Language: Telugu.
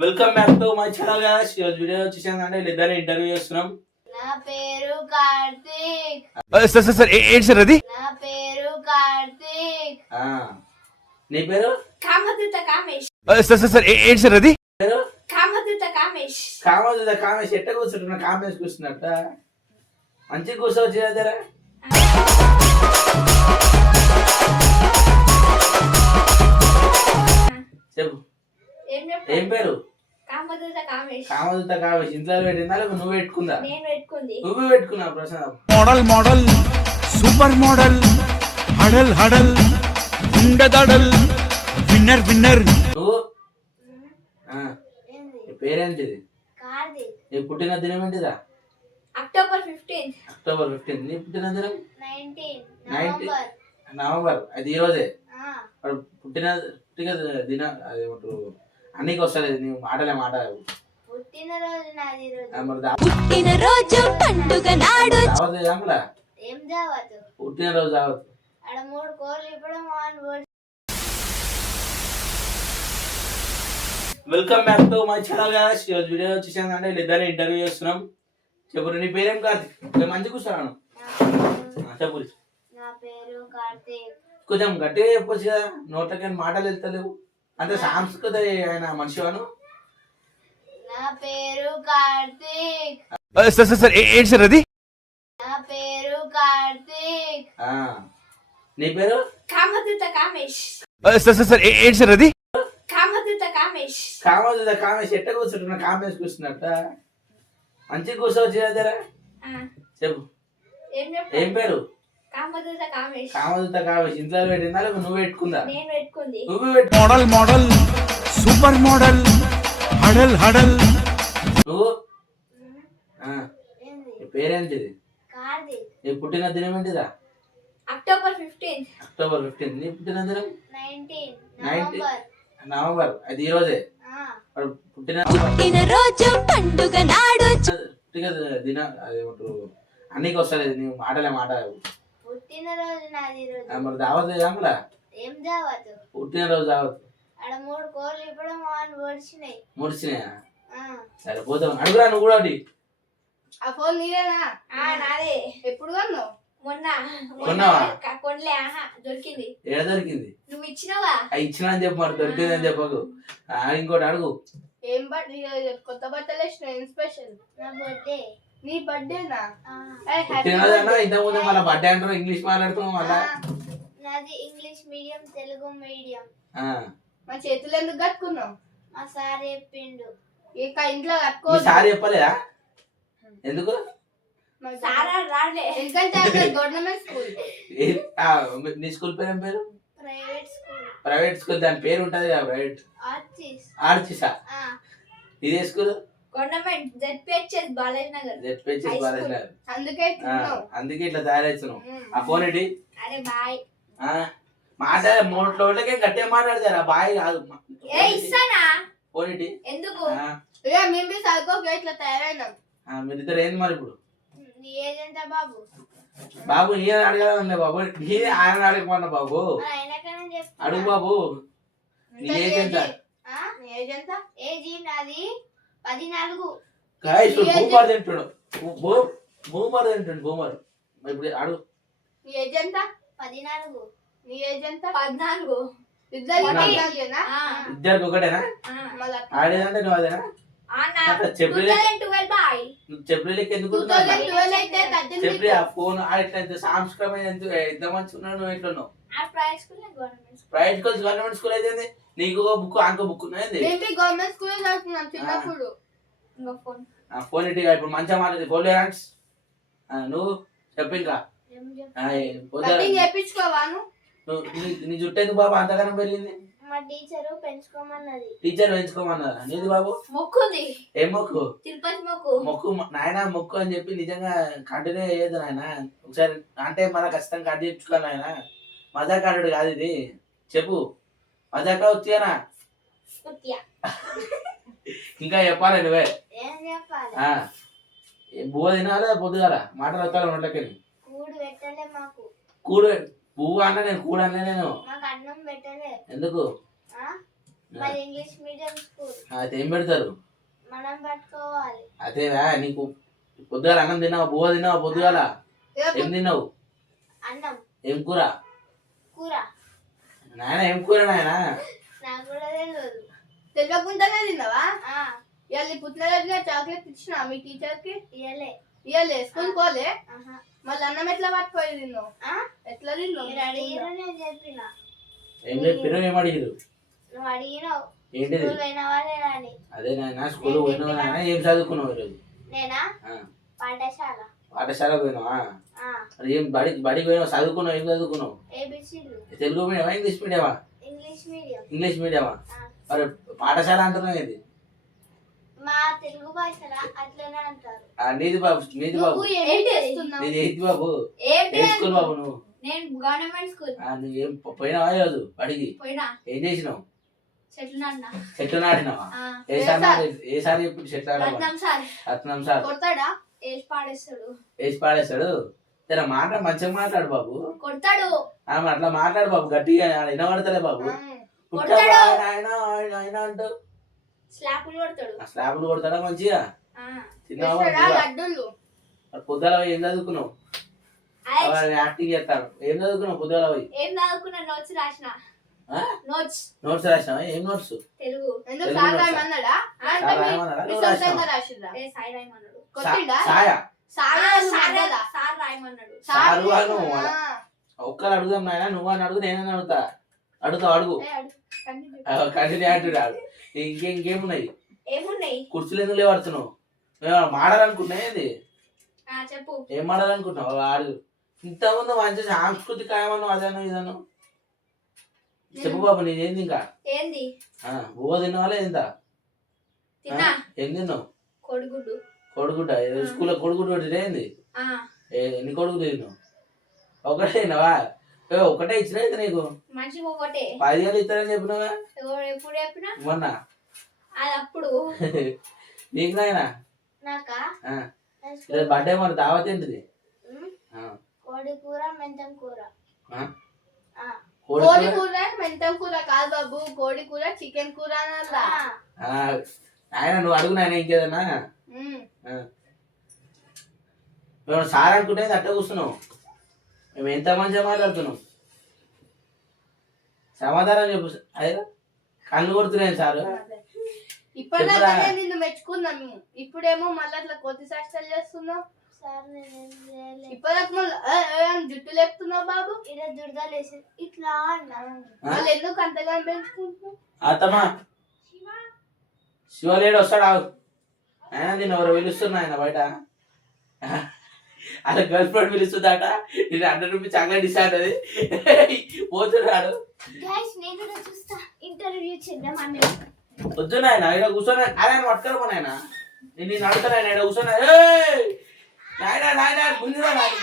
Welcome back to my channel guys. ఈ రోజు వీడియో వచ్చేసిందంటే ఇద్దరు ఇంటర్వ్యూ చేస్తున్నాం. నా పేరు కార్తీక్. సార్ ఏంటి సార్ అది? నా పేరు కార్తీక్. నీ పేరు? కామదూత కామేష్. సార్ ఏంటి సార్ అది? పేరు? కామదూత కామేష్. కామదూత కామేష్. ఎట్ట కూర్చుంటున్నా? కామేష్ కూర్చున్నట్ట మంచిగా కూర్చోవచ్చు కదా. చెప్పు ఏం పేరు? కామదూత కామేష్. కామదూత కామేష్. ఇంట్లో పెట్టిందా లేకపోతే నువ్వు పెట్టుకుందా? నేను పెట్టుకుంది. నువ్వు పెట్టుకున్నావు Prasad. Model model super model హడల్ హడల్ ఉండదడల్ విన్నర్ విన్నర్. నువ్వు ఏంది? నీ పేరేంటిది? కార్తీక్. నీ పుట్టిన దినం ఏంటిదా? October 15th. అక్టోబర్ 15. నీ పుట్టిన దినం 19 19 నవంబర్. నవంబర్. అది ఈ రోజే ఆ, వాడు పుట్టిన దిన అదేమంటారు అన్నికి వస్తలేదు. నీవు మాటలే మాట పుట్టినరోజు నాది ఈరోజు. మరి పుట్టినరోజు పండుగ నాడు దావత్ లేదామలా? ఏం జావతు? పుట్టినరోజు దావత్. ఆడ 3 కోళ్ళు ఇప్పుడు on word. Welcome back to my channel guys. ఈ రోజు వీడియో వచ్చేసిందంటే ఇద్దరు ఇంటర్వ్యూ చేస్తున్నాం. చెప్పు నీ పేరేం కార్తీక్? మంచి కూర్చున్నాను. చెప్పు. నా పేరు కార్తీక్. కొంచెం గట్టిగా చెప్పొచ్చు కదా, నోట్లకైనా మాటలు వెళ్తలేవు. అంటే సాంస్కృత ఆయన మనిషివాను. నా పేరు కార్తీక్. సార్ ఏంటి సార్ అది? నా పేరు కార్తీక్. నీ పేరు? కామదూత కామేష్. సార్ ఏంటి సార్ అది? కామదూత కామేష్. కామదూత కామేష్. ఎట్ట కూర్చుంటున్నా? కామేష్ కూర్చున్నట్ట మంచిగా కూర్చోవచ్చు కదా. చెప్పు ఏం పేరు? కామదూత కామేష్. కామదూత కామేష్. ఇంట్లో పెట్టిందా లేకపోతే నువ్వు పెట్టుకుందా? నేను పెట్టుకుంది. నువ్వు పెట్టు. మోడల్ మోడల్ సూపర్ మోడల్ హడల్ హడల్. నువ్వు ఏంది? నీ పేరేంటిది? కార్తీక్. నీ పుట్టిన దినం ఏంటిదా? October 15th. అక్టోబర్ 15. నీ పుట్టిన దినం 19 19 నవంబర్. నవంబర్. అది ఈ రోజే ఆ, వాడు పుట్టిన పుట్టినరోజు పండుగ నాడు పుట్టిన దిన అదేమంటారు అన్నికి వస్తలేదు. నీవు మాటలే మాట పుట్టినరోజు నాది ఈరోజు. మరి దావత్ లేదామలా? ఏం జావతు? పుట్టినరోజు దావత్. ఆడ 3 కోళ్ళు ఇప్పుడు ఆన్ వర్డ్చినాయి. ముడిచినాయా? ఆ, సరే పోతాం. అడుగురా నువ్వు కూడా ఒకటి. ఆ ఫోన్ నీదేనా? నాదే. ఎప్పుడు కొన్నావు? మొన్న కొన్నావా? కొనలే. దొరికింది. ఏడ దొరికింది? నువ్వు ఇచ్చినావా? ఇచ్చినా అని చెప్పు. మరి దొరికింది అని చెప్పకు. ఇంకోటి అడుగు. ఏం బట్టలు? కొత్త బట్టలు వేసిన ఏం స్పెషల్? నా బర్త్డే. నీ బర్త్డేనా? పుట్టినరోజన్నా ఇంతకుముందు మళ్ళీ బర్త్డే అంటారు, ఇంగ్లీష్ మాట్లాడుతున్నాం మళ్ళా. నాది ఇంగ్లీష్ మీడియం, తెలుగు మీడియం. మా చేతులు ఎందుకు కట్టుకున్నావు? మా సార్ చెప్పిండు. ఇక ఇంట్లో మీ కట్టుకో. సార్ చెప్పలేదా? ఎందుకు? సారా రాలే. ఎందుకంటే గవర్నమెంట్ స్కూల్. నీ స్కూల్ పేరు ఏం పేరు? Private school. Private school. దాని పేరు ఉంటది కదా ప్రైవేట్. ఆర్చిస్. ఆర్చిసా? ఇదే school? Government ZPHS Balaji Nagar. ZPHS Balaji Nagar. అందుకే ఇట్లున్నావు. అందుకే ఇట్లా తయారవుతున్నావు. ఆ ఫోన్ ఏంటి? అరే బాయ్. మాట మూట్లోకే గట్టిగా మాట్లాడతారా? బాయ్ కాదు. ఏ ఇస్తానా? ఫోన్ ఏంటి? ఎందుకు? ఇక మేము బి చదువుకోక ఇట్లా తయారైనాం. మీరిద్దరు ఏంది మరి ఇప్పుడు? నీ ఏజ్ ఎంత బాబు? బాబు ఈయన అడగాలన్నా బాబు, నీ ఆయన అడగమన్నా బాబు. మరి అయినాకనే చెప్తా. అడుగు బాబు. నీ ఏజ్ ఎంత? నీ ఏజ్ ఎంత? ఏజీ నాది 14. గాయస్ భూమార్ తింటాడు. భూమార్ తింటాడు. భూమార్. ఇప్పుడు అడుగు. నీ ఏజ్ ఎంత? 14. నీ ఏజ్ ఎంత? 14. ఇద్దరు 14. ఇద్దరికి ఒకటేనా? ఆడేదంటే నువ్వు అదేనా? అట్లా చెప్పలే. 2012 బాయ్. నువ్వు చెప్పలేక ఎందుకు 2012 అయితే చెప్పలే. ఆ ఫోన్ ఆడట్లేదు. సాంస్కృతికమైన ఎంత మంచి ఉన్నాడు. నువ్వు ఎట్లా ఉన్నావు? ఆ private school government school. Private school government school అయితే నీకు బుక్ అంకో బుక్ ఉన్నది. మేము గవర్నమెంట్ స్కూల్ చదువుతున్నాం చిన్నప్పుడు. ఇంకో ఫోన్. ఫోన్ ఇంటిగా ఇప్పుడు మంచిగా మాట్లాడి ఫోన్ లేదంటే నువ్వు చెప్పు ఇంకా. ఏం చెప్పు? కటింగ్ చేయించుకోవా నువ్వు? నీ జుట్టు ఎందుకు బాబు అంతగానం పెరిగింది? మా టీచరు పెంచుకోమన్నది. టీచర్ పెంచుకోమన్నారా? నీది బాబు మొక్కుంది. ఏం మొక్కు? తిరుపతి మొక్కు. మొక్కు నాయన మొక్కు అని చెప్పి నిజంగా కంటిన్యూ అయ్యేది నాయన. ఒకసారి అంటే మన ఖచ్చితంగా కట్ చేయించుకో నాయన. మజాక్ ఆడు కాదు ఇది. చెప్పు మజాకా వచ్చానా? ఉత్తియా. ఇంకా చెప్పాలి నువ్వే. ఏం చెప్పాలి? బువ్వ తినాలా పొద్దుగాల? మాటలు వస్తాను నోట్లకెళ్ళి. కూడు పెట్టలే మాకు. కూడు పువ్వు అన్న నేను కూడు అన్న నేను. మాకు అన్నం పెట్టలే. ఎందుకు? మరి ఇంగ్లీష్ మీడియం స్కూల్ అయితే ఏం పెడతారు? మనం పట్టుకోవాలి. అదేనా నీకు పొద్దుగాల అన్నం తిన్నావా? బువ్వ తిన్నావా? పొద్దుగాల ఏం తిన్నావు? అన్నం ఏం కూర? కూర నాయన ఏం కూర నాయన? నాకు కూడా తెలియదు. తెలియకుండానే తిన్నావా? ఇవాళ పుట్టినరోజుగా చాక్లెట్ ఇచ్చినా మీ టీచర్ కి? ఇవ్వలే స్కూల్ పోలే. మళ్ళీ అన్నం ఎట్లా పట్టుకోయి తిన్నావు? ఎట్లా తిన్నావు? మీరు అడిగిరు, నేను చెప్పిన. ఏం చెప్పారు? ఏం అడిగారు? నువ్వు అడిగినావు ఏంటిది? స్కూల్ పోయినావా లేదా అని. అదే నాయన స్కూల్ పోయినావు నాయన. ఏం చదువుకున్నావు ఈరోజు? నేనా పాఠశాల. పాఠశాల పోయినావా? ఆ, మరి ఏం బడికి పోయినావు? చదువుకున్నావు? ఏం చదువుకున్నావు? ఏబిసిలు. తెలుగు మీడియమా? ఇంగ్లీష్ మీడియమా? English medium. ఇంగ్లీష్ మీడియమా? ఆ, మరి పాఠశాల అంటున్నావు ఏంది? మా తెలుగు భాషలో అట్లనే అంటారు. నీది బాబు, నీది బాబు, నువ్వు ఏం చేస్తున్నావు? నీది ఏంటి బాబు? ఏ స్కూల్ బాబు నువ్వు? నేను గవర్నమెంట్ స్కూల్ నువ్వేం పోయినావా ఈరోజు బడికి? పోయినా. ఏం చేసినావు? చెట్లు నాటినా. చెట్లు నాటినావా? ఆ, ఏ సార్ ఇప్పుడు చెట్లు నాటమని? రత్నం సార్ రత్నం సార్ కొడతాడా? వేసి పాడేస్తాడు. వేసి పాడేస్తాడు. జర మాట మంచిగా మాట్లాడు బాబు. కొడతాడు. మరి అట్లా మాట్లాడు బాబు, గట్టిగా వినబడతలే బాబు. కొడతాడు. ఆయన ఆయన ఆయన అంటూ స్లాపులు కొడతాడు. స్లాబ్లు కొడతాడా మంచిగా? ఆ, తిన్నావా? వేస్తాడా లడ్డూలు? పొద్దుల పోయి ఏం చదువుకున్నావు? యాక్టింగ్ చేస్తాడు. ఏం చదువుకున్నావు పొద్దుల పోయి? ఏం చదువుకున్నా? నోట్స్ రాసిన. నోట్స్ నోట్స్ రాసినావా? ఏం నోట్స్? తెలుగు. ఎందుకు సార్ రాయమన్నాడా? అంటే సార్ రాయమన్నాడా? మీ నువ్వు సొంతంగా రాసినావా? రాసిర్రా? సాయి రాయమన్నాడు. కొట్టిండా? సాయ సార్ రాయమన్నాడు. సారు అను. ఒక్కరు అడుగుదాం నాయన, నువ్వు అని అడుగు, నేనని అడుగుతా. అడుగుతావు? అడుగు. కంటిన్యూ అంటున్నాడు. ఇంకేమున్నాయి? ఏమున్నాయి? కుర్చీలు ఎందుకు లేవడుతున్నావు? మాడాలనుకుంటున్నా ఏంది? చెప్పు. ఏం మాడాలనుకుంటున్నావు? వాడు ఇంతకుముందు మంచి సాంస్కృతిక ఏమన్నా అదను ఇదను చెప్పు బాబు. నీదేంది ఇంకా? ఏంది? బువ్వ తిన్నావా లేదా? తిన్నా. ఏం తిన్నావు? కోడిగుడ్డు. కొడుగుడ్డ? స్కూల్లో కొడుగుడ్డు పెట్టితే ఏంది? ఆ, ఎన్ని కొడుకులు తిన్నావు? ఒకటే తిన్నావా? ఒకటే ఇచ్చిన అయితే నీకు మనిషికి ఒకటే. 10,000 ఇస్తారని చెప్పినావా ఎప్పుడు చెప్పినా? మొన్న. అది అప్పుడు. నీకు నాయన నాకా బర్త్డే మరి దావత్ ఏంటిది? కోడి కూర, మెంతం కూర. కోడి కూర మెంతం కూర కాదు బాబు, కోడి కూర చికెన్ కూర అన్నదా? ఆయన నువ్వు అడుగు నాయన ఇంకేదన్నా. మేము సార్ అనుకుంటే అట్టే కూర్చున్నావు. మేము ఎంత మంచిగా మాట్లాడుతున్నాం. సమాధానం చెప్పు. అదే కళ్ళు కొడుతున్నాయి సారు. ఇప్పటిదాకా నిన్ను మెచ్చుకున్నాము, ఇప్పుడేమో మళ్ళీ అట్లా కొద్ది శాస్త్రాలు చేస్తున్నావు. సార్ నేనేం చేయలేదు. ఇప్పటిదాకా మళ్ళీ జుట్టు లేపుతున్నావు బాబు. ఇలా దురదలేసి ఇట్లా అన్నా. వాళ్ళు ఎందుకు అంతగా పెంచుకుంటున్నావు? అత్తమ్మా శివలేడు వస్తాడు. ఆయన నేను ఎవరు పిలుస్తున్నా ఆయన బయట. అలా గర్ల్ ఫ్రెండ్ పిలుస్తుందట. నేను 100 రూపీస్ చాక్లెట్ ఇస్తాడు. పోతున్నాడు. గైస్ నేను కూడా చూస్తా. ఇంటర్వ్యూ చేద్దాం అన్న. వద్దు నాయన, ఇక్కడ కూర్చొని ఆయన పట్టుకోరు నాయన. నేను అడుగుతాను ఆయన కూర్చొని. నాయన నాయన ముందుగా నాయన.